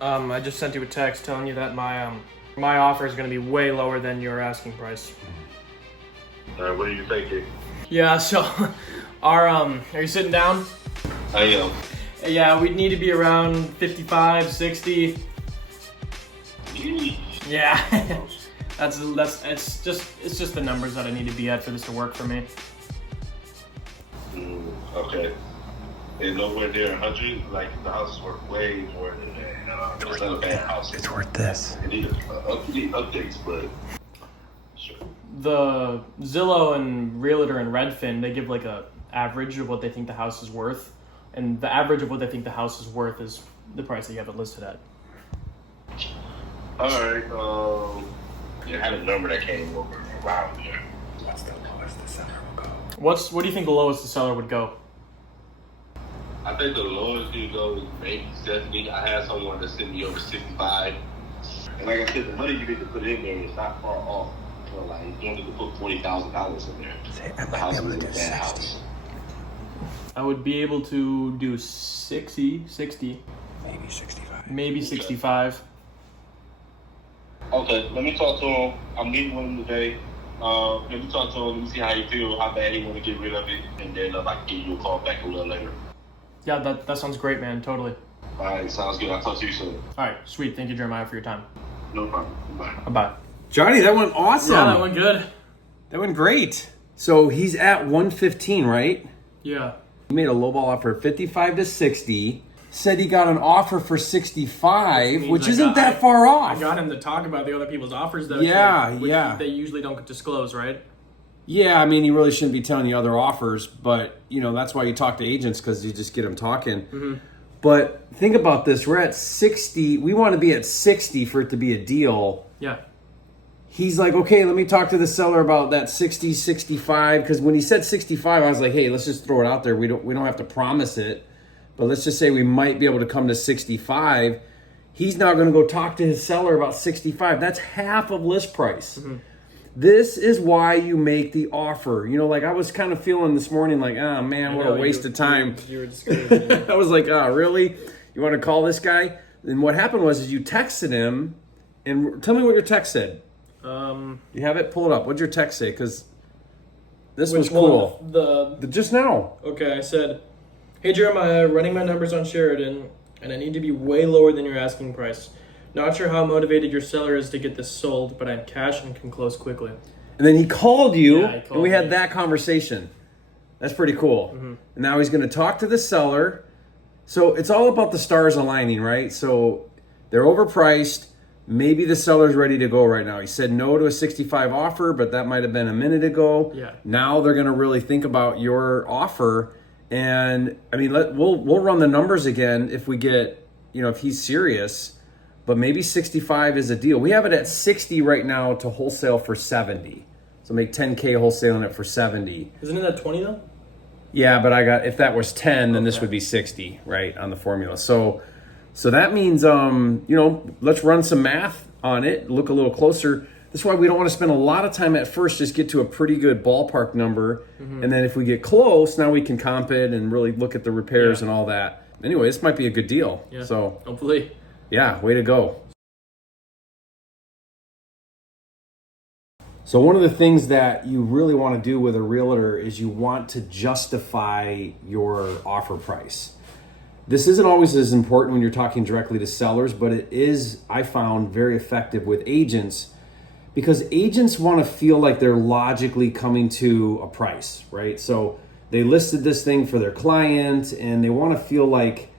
I just sent you a text telling you that my offer is going to be way lower than your asking price. What are you thinking? Yeah, so are you sitting down? I am. Yeah, we'd need to be around 55, 60. Yeah. it's just the numbers that I need to be at for this to work for me. Okay. And nowhere near 100, like the house is worth way more than that. It's not a bad house. It's worth this. It needs updates, but sure. The Zillow and Realtor and Redfin, they give like a average of what they think the house is worth, and the average of what they think the house is worth is the price that you have it listed at. All right. I had a number that came over around there. What's the lowest the seller will go? What do you think the lowest the seller would go? I think the lowest you go is maybe 70. I had someone that sent me over 65. And like I said, the money you need to put in there is not far off. So like you don't need to put $40,000 in there. Say, I might be able to do 60. I would be able to do 60, Maybe 65. maybe 65. Okay, let me talk to him. I'm meeting with him today. Let me talk to him. Let me see how he feels, how bad he want to get rid of it, and then I can give you a call back a little later. Yeah, that sounds great, man. Totally. All right, sounds good. I'll talk to you soon. All right, sweet. Thank you, Jeremiah, for your time. No problem. Bye. Bye. Johnny, that went awesome. Yeah, that went good. That went great. So he's at 115, right? Yeah. He made a lowball offer of 55 to 60. Said he got an offer for 65, which isn't that far off. I got him to talk about the other people's offers, though. Yeah, which yeah. They usually don't disclose, right? Yeah, I mean, he really shouldn't be telling you other offers, but, that's why you talk to agents, because you just get them talking. Mm-hmm. But think about this. We're at 60. We want to be at 60 for it to be a deal. Yeah. He's like, okay, let me talk to the seller about that 60, 65. Because when he said 65, I was like, hey, let's just throw it out there. We don't have to promise it. But let's just say we might be able to come to 65. He's now going to go talk to his seller about 65. That's half of list price. Mm-hmm. This is why you make the offer. Like I was kind of feeling this morning like, oh man, what a waste of time. You were discouraged. I was like, oh, really? You want to call this guy? And what happened was you texted him, and tell me what your text said. You have it? Pull it up. What'd your text say? Because this was cool. The just now. Okay, I said, hey Jeremiah, running my numbers on Sheridan, and I need to be way lower than your asking price. Not sure how motivated your seller is to get this sold, but I'm cash and can close quickly. And then he called you, and we had me. that conversation. That's pretty cool. Mm-hmm. And now he's going to talk to the seller. So it's all about the stars aligning, right? So they're overpriced. Maybe the seller's ready to go right now. He said no to a 65 offer, but that might have been a minute ago. Yeah. Now they're going to really think about your offer. And I mean, we'll run the numbers again if we get, if he's serious. But maybe 65 is a deal. We have it at 60 right now to wholesale for 70. So make 10K wholesaling it for 70. Isn't it at 20 though? Yeah, but if that was 10, then this would be 60, right, on the formula. So that means, let's run some math on it, look a little closer. That's why we don't want to spend a lot of time at first, just get to a pretty good ballpark number. Mm-hmm. And then if we get close, now we can comp it and really look at the repairs and all that. Anyway, this might be a good deal. Yeah, so hopefully. Yeah, way to go. So one of the things that you really want to do with a realtor is you want to justify your offer price. This isn't always as important when you're talking directly to sellers, but it is, I found, very effective with agents because agents want to feel like they're logically coming to a price, right? So they listed this thing for their client and they want to feel like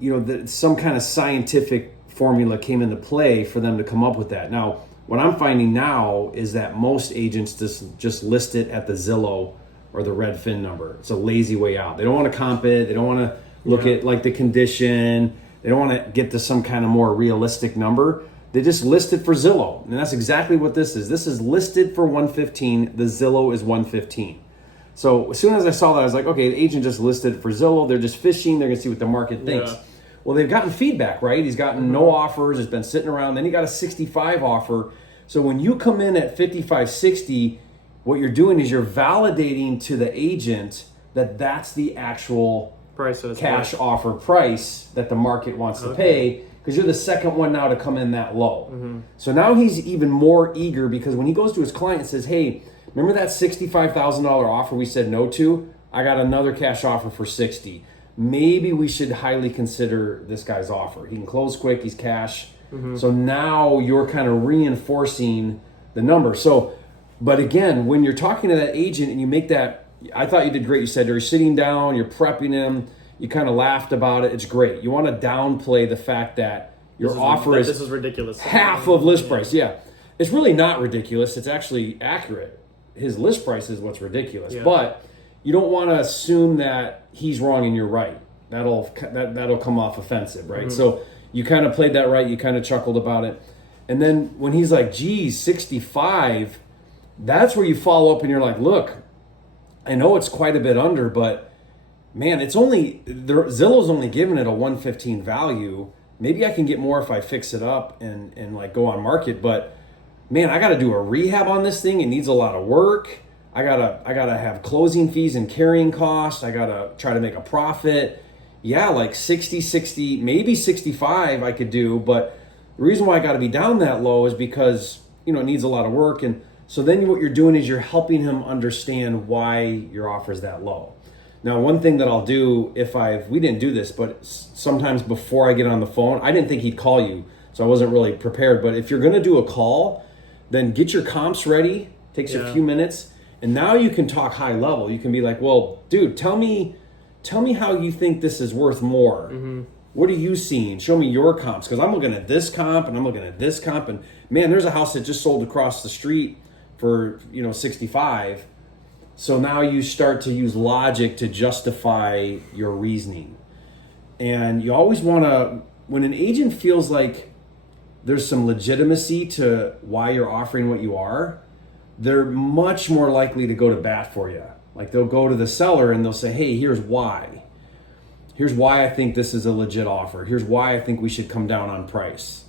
that some kind of scientific formula came into play for them to come up with that. Now, what I'm finding now is that most agents just list it at the Zillow or the Redfin number. It's a lazy way out. They don't want to comp it. They don't want to look at like the condition. They don't want to get to some kind of more realistic number. They just list it for Zillow. And that's exactly what this is. This is listed for 115. The Zillow is 115. So as soon as I saw that, I was like, okay, the agent just listed it for Zillow. They're just fishing. They're going to see what the market thinks. Yeah. Well, they've gotten feedback, right? He's gotten no offers. It's been sitting around. Then he got a 65 offer. So when you come in at 55, 60, what you're doing is you're validating to the agent that that's the actual price cash offer price that the market wants to pay. because you're the second one now to come in that low. So now he's even more eager, because when he goes to his client and says, hey, remember that $65,000 offer we said no to? I got another cash offer for 60. Maybe we should highly consider this guy's offer. He can close quick, he's cash. So now you're kind of reinforcing the number. So, but again, when you're talking to that agent and you make that, I thought you did great. You said you're sitting down, you're prepping him, you kind of laughed about it. It's great. You want to downplay the fact that your offer is this is ridiculous. Half of list price. Yeah. It's really not ridiculous. It's actually accurate. His list price is what's ridiculous. Yeah. But you don't want to assume that he's wrong and you're right. That'll come off offensive, right? So you kind of played that right. You kind of chuckled about it. And then when he's like, geez, 65, that's where you follow up and you're like, look, I know it's quite a bit under, but man, it's only, Zillow's only giving it a 115 value. Maybe I can get more if I fix it up and like go on market. But man, I got to do a rehab on this thing. It needs a lot of work. I gotta have closing fees and carrying costs. I gotta try to make a profit. Yeah, like 60, maybe 65 I could do. But the reason why I got to be down that low is because, it needs a lot of work. And so then what you're doing is you're helping him understand why your offer is that low. Now, one thing that I'll do we didn't do this, but sometimes before I get on the phone, I didn't think he'd call you, so I wasn't really prepared. But if you're going to do a call, then get your comps ready. Takes a few minutes. And now you can talk high level. You can be like, well, dude, tell me how you think this is worth more. What are you seeing? Show me your comps, because I'm looking at this comp and I'm looking at this comp. And man, there's a house that just sold across the street for 65. So now you start to use logic to justify your reasoning. And you always want to, when an agent feels like there's some legitimacy to why you're offering what you are, they're much more likely to go to bat for you. Like they'll go to the seller and they'll say, hey, here's why. Here's why I think this is a legit offer. Here's why I think we should come down on price.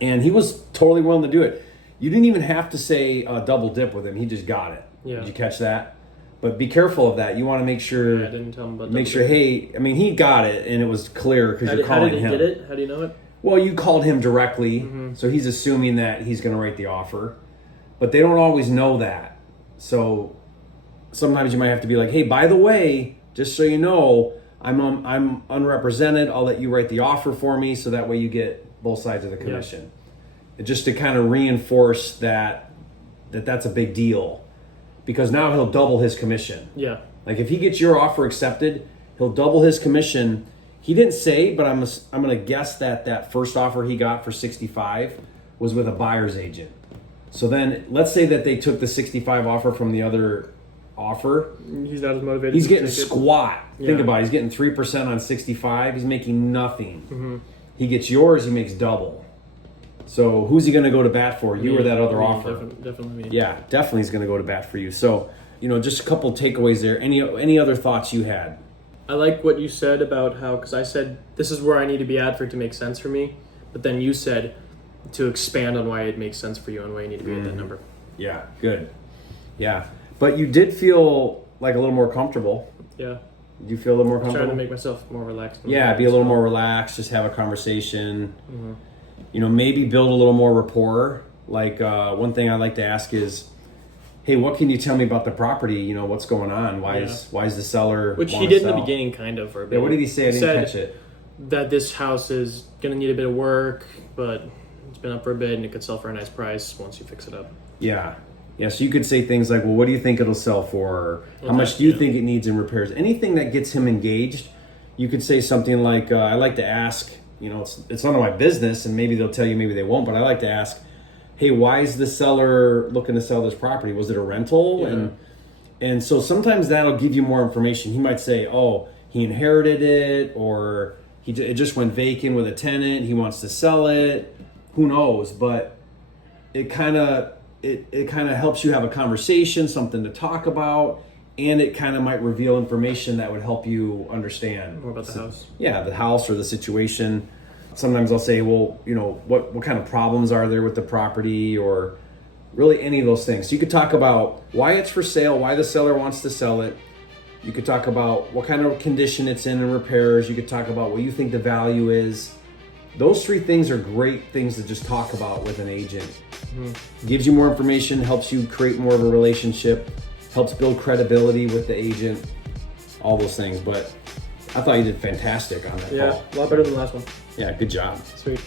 And he was totally willing to do it. You didn't even have to say double dip with him. He just got it. Yeah. Did you catch that? But be careful of that. You want to make sure. Yeah, I didn't tell him about make sure. Hey, I mean, he got it, and it was clear because you're calling him. How did he get it? How do you know it? Well, you called him directly, so he's assuming that he's going to write the offer, but they don't always know that. So sometimes you might have to be like, hey, by the way, just so you know, I'm unrepresented. I'll let you write the offer for me, so that way you get both sides of the commission. Yeah. Just to kind of reinforce that's a big deal, because now he'll double his commission. Yeah. Like if he gets your offer accepted, he'll double his commission. He didn't say, but I'm going to guess that first offer he got for 65 was with a buyer's agent. So then let's say that they took the 65 offer from the other offer. He's not as motivated. He's getting squat. Yeah. Think about it. He's getting 3% on 65. He's making nothing. He gets yours, he makes double. So who's he going to go to bat for, you or that other offer? Definitely me. Yeah, definitely he's going to go to bat for you. So, just a couple takeaways there. Any other thoughts you had? I like what you said about how, because I said, this is where I need to be at for it to make sense for me. But then you said to expand on why it makes sense for you and why you need to be at that number. Yeah, good. Yeah. But you did feel like a little more comfortable. Yeah. Did you feel a little more comfortable? Trying to make myself more relaxed. Yeah, be a little more relaxed. Just have a conversation. Maybe build a little more rapport. Like one thing I like to ask is, hey, what can you tell me about the property? What's going on? Why is the seller Which he wanna did sell? in the beginning, kind of. For a bit. Yeah, what did he say? I didn't catch it. That this house is going to need a bit of work, but it's been up for a bit and it could sell for a nice price once you fix it up. Yeah. Yeah, so you could say things like, well, what do you think it'll sell for? Or how much do you think it needs in repairs? Anything that gets him engaged. You could say something like, I like to ask, it's none of my business, and maybe they'll tell you, maybe they won't, but I like to ask, hey, why is the seller looking to sell this property? Was it a rental? Yeah. And so sometimes that'll give you more information. He might say, oh, he inherited it, or it just went vacant with a tenant. He wants to sell it. Who knows? But it kind of helps you have a conversation, something to talk about, and it kind of might reveal information that would help you understand more about the house. Yeah, the house or the situation. Sometimes I'll say, well, what kind of problems are there with the property, or really any of those things. So you could talk about why it's for sale, why the seller wants to sell it. You could talk about what kind of condition it's in and repairs. You could talk about what you think the value is. Those 3 things are great things to just talk about with an agent. Gives you more information, helps you create more of a relationship, helps build credibility with the agent, all those things. But I thought you did fantastic on that Yeah, call. a lot better than the last one. Yeah, good job. Sweet.